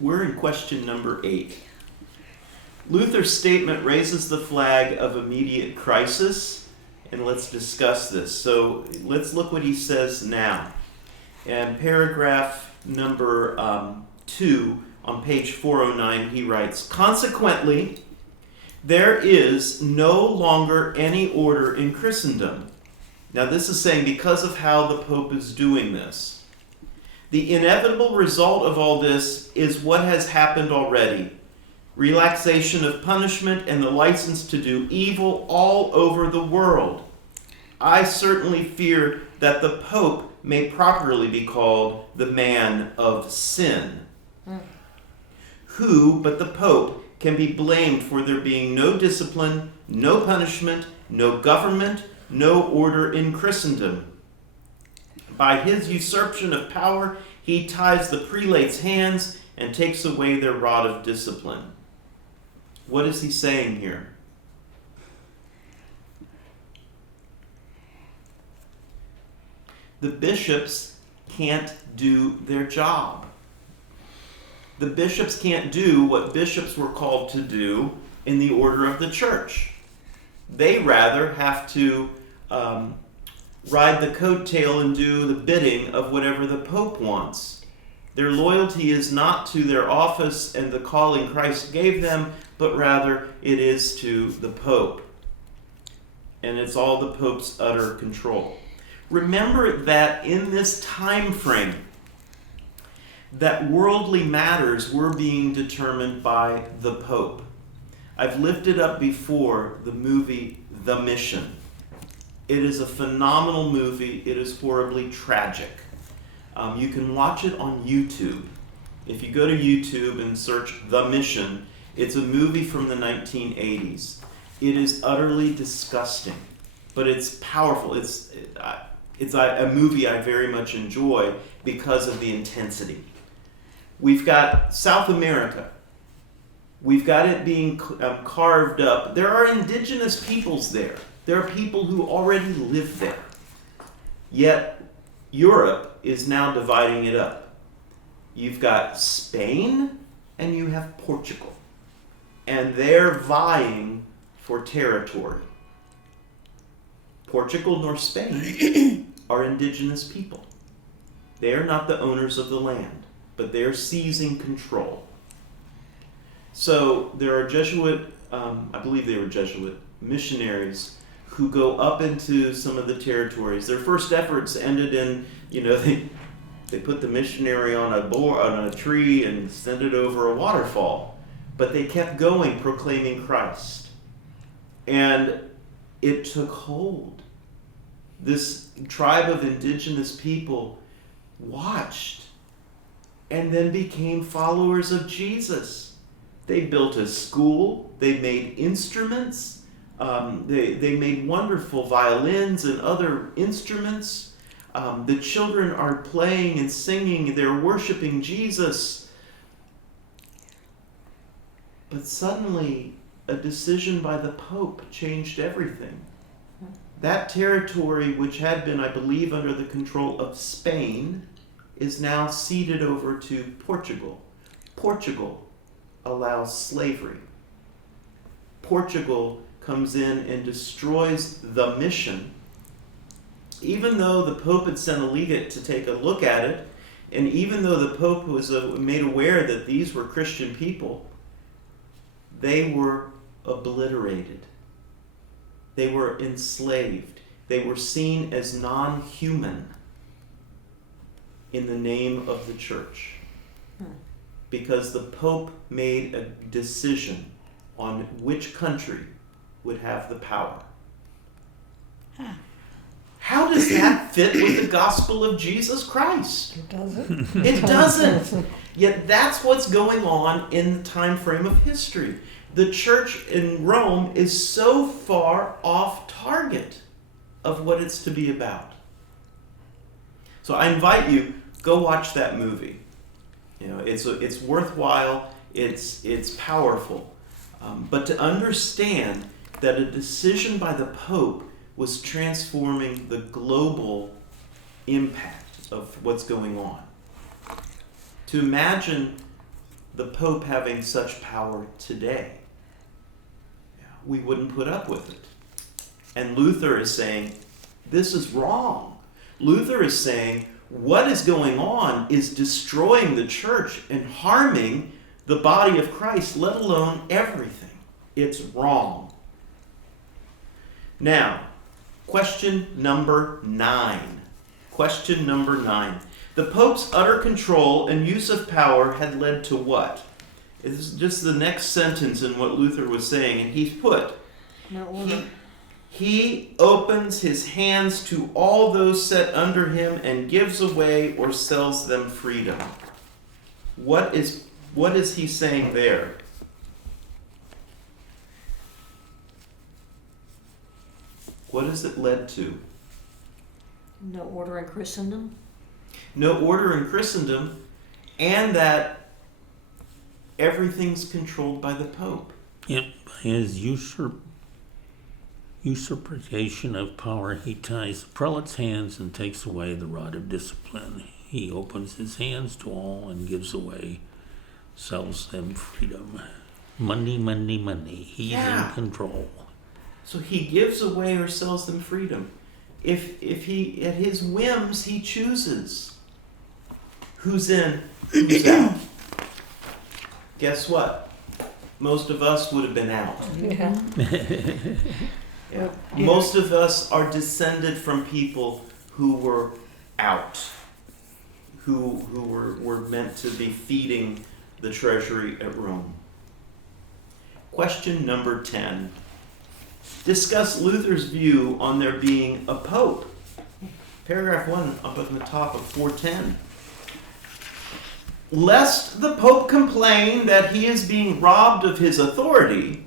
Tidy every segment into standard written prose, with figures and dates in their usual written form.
We're in question number 8. Luther's statement raises the flag of immediate crisis, and let's discuss this. So let's look what he says now. And paragraph number 2 on page 409, he writes, "Consequently, there is no longer any order in Christendom." Now this is saying because of how the Pope is doing this. "The inevitable result of all this is what has happened already. Relaxation of punishment and the license to do evil all over the world. I certainly fear that the Pope may properly be called the man of sin. Who but the Pope can be blamed for there being no discipline, no punishment, no government, no order in Christendom? By his usurpation of power, he ties the prelates' hands and takes away their rod of discipline." What is he saying here? The bishops can't do their job. The bishops can't do what bishops were called to do in the order of the church. They rather have to ride the coattail and do the bidding of whatever the Pope wants. Their loyalty is not to their office and the calling Christ gave them, but rather it is to the Pope. And it's all the Pope's utter control. Remember that in this time frame, that worldly matters were being determined by the Pope. I've lifted up before the movie The Mission. It is a phenomenal movie. It is horribly tragic. You can watch it on YouTube. If you go to YouTube and search The Mission, it's a movie from the 1980s. It is utterly disgusting, but it's powerful. It's a movie I very much enjoy because of the intensity. We've got South America. We've got it being carved up. There are indigenous peoples there. There are people who already live there. Yet Europe is now dividing it up. You've got Spain and you have Portugal. And they're vying for territory. Portugal nor Spain are indigenous people. They are not the owners of the land, but they're seizing control. So there are Jesuit, I believe they were Jesuit missionaries who go up into some of the territories. Their first efforts ended in, they put the missionary on a tree and sent it over a waterfall. But they kept going, proclaiming Christ. And it took hold. This tribe of indigenous people watched and then became followers of Jesus. They built a school. They made instruments. They made wonderful violins and other instruments. The children are playing and singing. They're worshiping Jesus. But suddenly, a decision by the Pope changed everything. That territory, which had been, I believe, under the control of Spain, is now ceded over to Portugal. Portugal allows slavery. Portugal comes in and destroys the mission. Even though the Pope had sent a legate to take a look at it, and even though the Pope was made aware that these were Christian people, they were obliterated. They were enslaved. They were seen as non-human in the name of the church. Because the Pope made a decision on which country would have the power. How does that fit with the gospel of Jesus Christ? It doesn't. It doesn't. Yet that's what's going on in the time frame of history. The church in Rome is so far off target of what it's to be about. So I invite you, go watch that movie. It's worthwhile. It's powerful. But to understand that a decision by the Pope was transforming the global impact of what's going on. To imagine the Pope having such power today. We wouldn't put up with it. And Luther is saying, this is wrong. Luther is saying, what is going on is destroying the church and harming the body of Christ, let alone everything. It's wrong. Now, question number 9. Question number 9. The Pope's utter control and use of power had led to what? It's just the next sentence in what Luther was saying, and he's put, he opens his hands to all those set under him and gives away or sells them freedom. What is he saying there? What has it led to? No order in Christendom? No order in Christendom, and that everything's controlled by the Pope. Yep, by his usurpation of power, he ties the prelate's hands and takes away the rod of discipline. He opens his hands to all and gives away, sells them freedom. Money, money, money. He's in control. So he gives away or sells them freedom. If he, at his whims, he chooses who's in, who's out. Guess what? Most of us would have been out. Yeah. Yeah. Most of us are descended from people who were out, who were meant to be feeding the treasury at Rome. Question number 10. Discuss Luther's view on there being a pope. Paragraph 1 up at the top of 410. Lest the Pope complain that he is being robbed of his authority,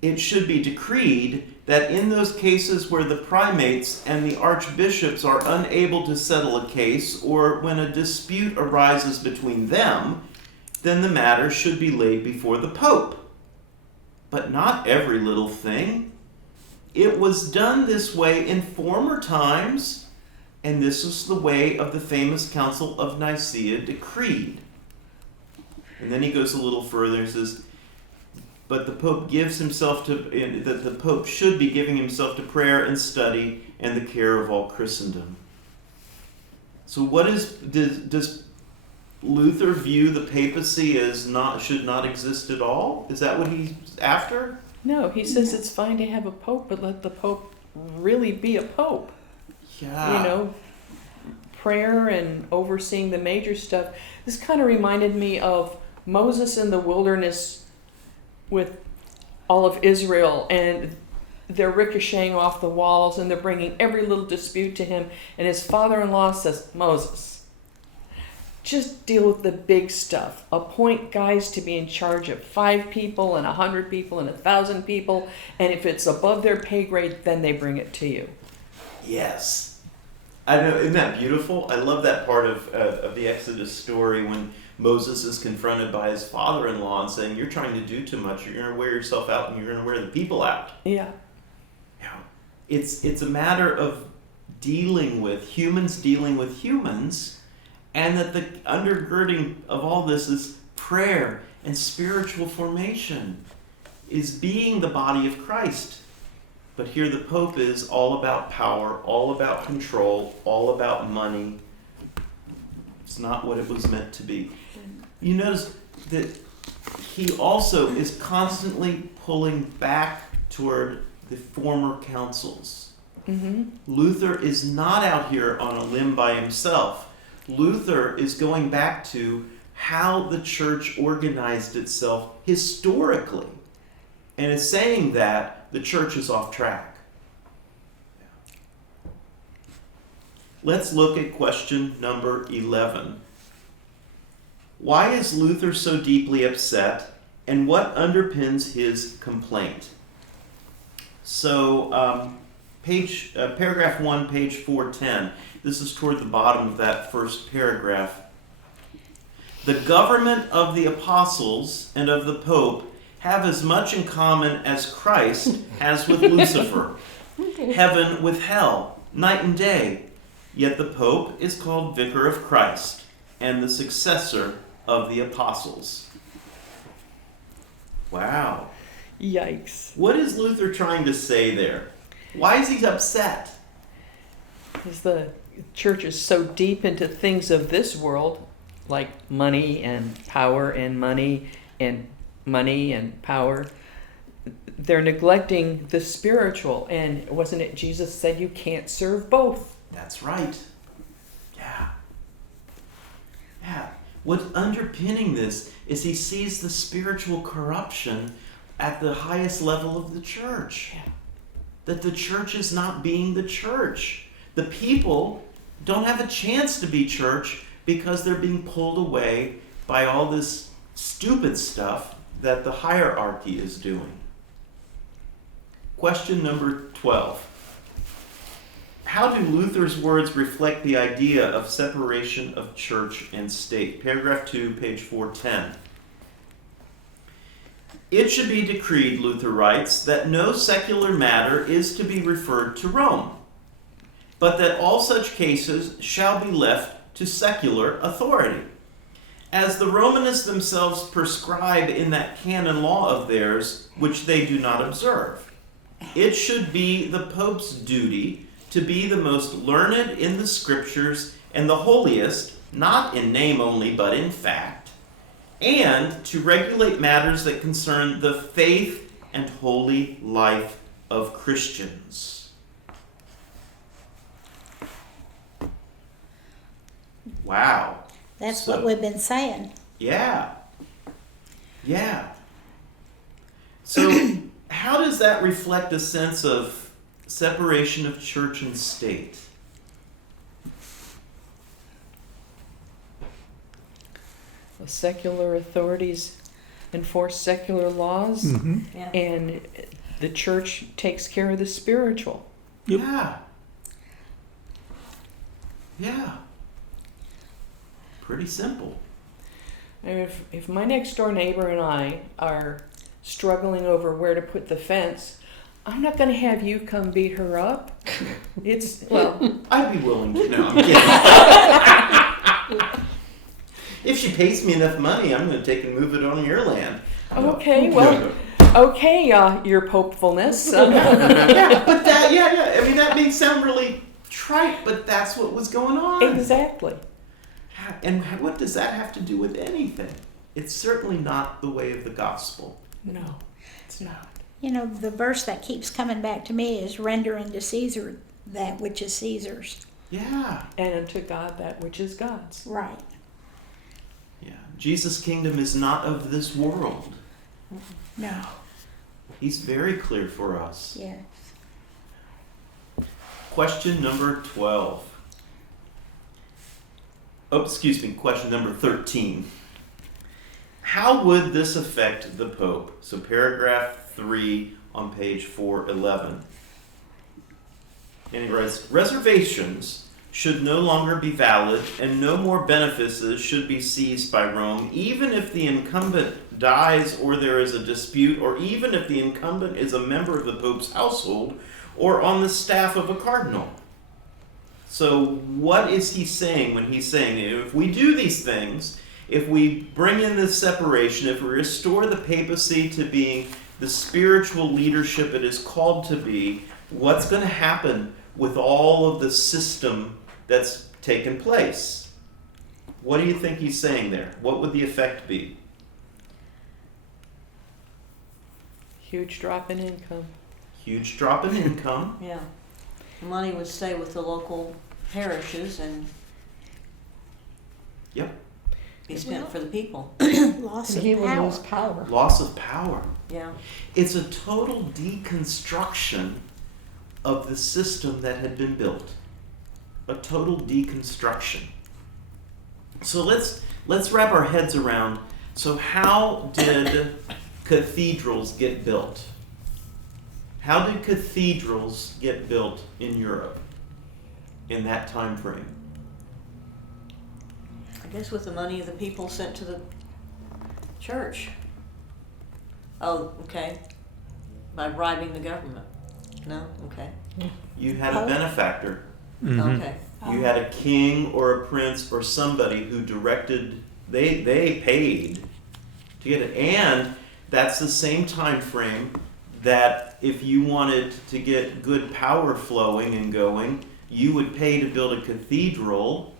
it should be decreed that in those cases where the primates and the archbishops are unable to settle a case, or when a dispute arises between them, then the matter should be laid before the Pope. But not every little thing. It was done this way in former times, and this was the way of the famous Council of Nicaea decreed. And then he goes a little further and says, but the Pope gives himself to, that the Pope should be giving himself to prayer and study and the care of all Christendom. So does Luther view the papacy as should not exist at all? Is that what he's after? No, he says it's fine to have a pope, but let the pope really be a pope. Yeah. You know, prayer and overseeing the major stuff. This kind of reminded me of Moses in the wilderness with all of Israel, and they're ricocheting off the walls, and they're bringing every little dispute to him, and his father-in-law says, Moses, just deal with the big stuff. Appoint guys to be in charge of 5 people and 100 people and 1,000 people, and if it's above their pay grade, then they bring it to you. Yes. I know, isn't that beautiful? I love that part of the Exodus story when Moses is confronted by his father-in-law and saying, you're trying to do too much. You're going to wear yourself out and you're going to wear the people out. Yeah. Yeah. It's a matter of humans dealing with humans, and that the undergirding of all this is prayer and spiritual formation, is being the body of Christ. But here the Pope is all about power, all about control, all about money. It's not what it was meant to be. You notice that he also is constantly pulling back toward the former councils. Mm-hmm. Luther is not out here on a limb by himself. Luther is going back to how the church organized itself historically, and is saying that the church is off track. Let's look at question number 11. Why is Luther so deeply upset, and what underpins his complaint? So, paragraph 1, page 410. This is toward the bottom of that first paragraph. The government of the apostles and of the Pope have as much in common as Christ has with Lucifer, heaven with hell, night and day. Yet the Pope is called Vicar of Christ and the successor of the apostles. Wow. Yikes. What is Luther trying to say there? Why is he upset? Because the church is so deep into things of this world, like money and power and money and power. They're neglecting the spiritual. And wasn't it Jesus said you can't serve both? That's right. Yeah. Yeah. What's underpinning this is he sees the spiritual corruption at the highest level of the church. Yeah. That the church is not being the church. The people don't have a chance to be church because they're being pulled away by all this stupid stuff that the hierarchy is doing. Question number 12. How do Luther's words reflect the idea of separation of church and state? Paragraph 2, page 410. It should be decreed, Luther writes, that no secular matter is to be referred to Rome, but that all such cases shall be left to secular authority. As the Romanists themselves prescribe in that canon law of theirs, which they do not observe, it should be the Pope's duty to be the most learned in the Scriptures and the holiest, not in name only, but in fact, and to regulate matters that concern the faith and holy life of Christians. Wow. That's what we've been saying. Yeah. Yeah. So, how does that reflect a sense of separation of church and state? The secular authorities enforce secular laws, Yeah. and the church takes care of the spiritual. Yep. Yeah. Yeah. Pretty simple. And if my next door neighbor and I are struggling over where to put the fence, I'm not going to have you come beat her up. It's, well, I'd be willing to. No, I'm kidding. If she pays me enough money, I'm going to take and move it on your land. okay, well, okay, your popefulness. Yeah, but that, yeah. I mean, that may sound really trite, but that's what was going on. Exactly. And what does that have to do with anything? It's certainly not the way of the gospel. No, it's not. You know, the verse that keeps coming back to me is render unto Caesar that which is Caesar's. Yeah. And unto God that which is God's. Right. Yeah. Jesus' kingdom is not of this world. No. He's very clear for us. Yes. Question number 12. Oh, excuse me, question number 13. How would this affect the Pope? So paragraph 3 on page 411. And he writes, reservations should no longer be valid and no more benefices should be seized by Rome, even if the incumbent dies or there is a dispute, or even if the incumbent is a member of the Pope's household or on the staff of a cardinal. So what is he saying when he's saying, if we do these things, if we bring in this separation, if we restore the papacy to being the spiritual leadership it is called to be, what's going to happen with all of the system that's taken place? What do you think he's saying there? What would the effect be? Huge drop in income. Huge drop in income. Yeah. The money would stay with the local parishes and Yep. be spent for the people. Loss of He would power. lose power. Loss of power. Yeah. It's a total deconstruction of the system that had been built. A total deconstruction. So let's wrap our heads around, so how did cathedrals get built? How did cathedrals get built in Europe in that time frame? I guess with the money the people sent to the church. Oh, okay. By bribing the government. No? Okay. You had a benefactor. Okay. You had a king or a prince or somebody who directed, they paid to get it. And That's the same time frame that if you wanted to get good power flowing and going, you would pay to build a cathedral.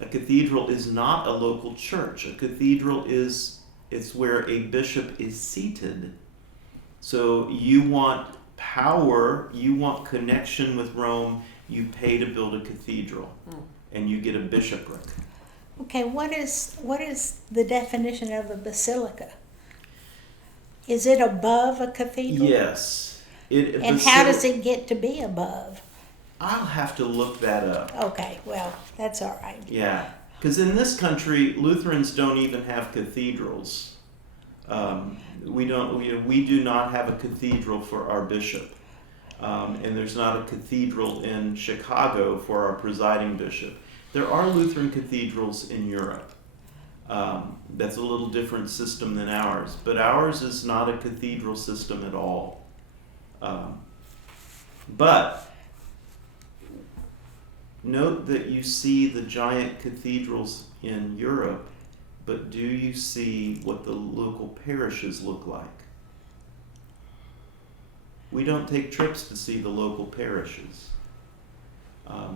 A cathedral is not a local church. A cathedral it's where a bishop is seated. So you want power, you want connection with Rome, you pay to build a cathedral, and you get a bishopric. Okay, what is the definition of a basilica? Is it above a cathedral? Yes. And how does it get to be above? I'll have to look that up. Okay, well, that's all right. Yeah, because in this country, Lutherans don't even have cathedrals. We do not have a cathedral for our bishop, and there's not a cathedral in Chicago for our presiding bishop. There are Lutheran cathedrals in Europe. That's a little different system than ours, but ours is not a cathedral system at all. But note that you see the giant cathedrals in Europe, but do you see what the local parishes look like? We don't take trips to see the local parishes.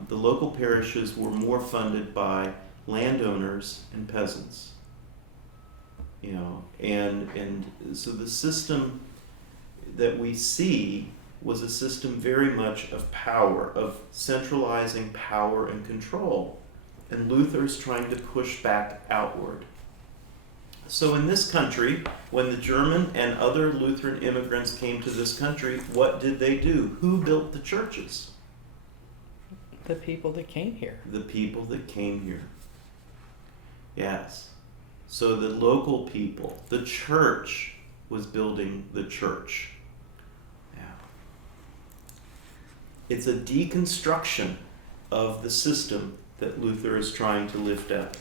The local parishes were more funded by landowners and peasants. And so the system that we see was a system very much of power, of centralizing power and control. And Luther's trying to push back outward. So in this country, when the German and other Lutheran immigrants came to this country, what did they do? Who built the churches? The people that came here. The people that came here. Yes. So the local people, the church was building the church. Yeah. It's a deconstruction of the system that Luther is trying to lift up.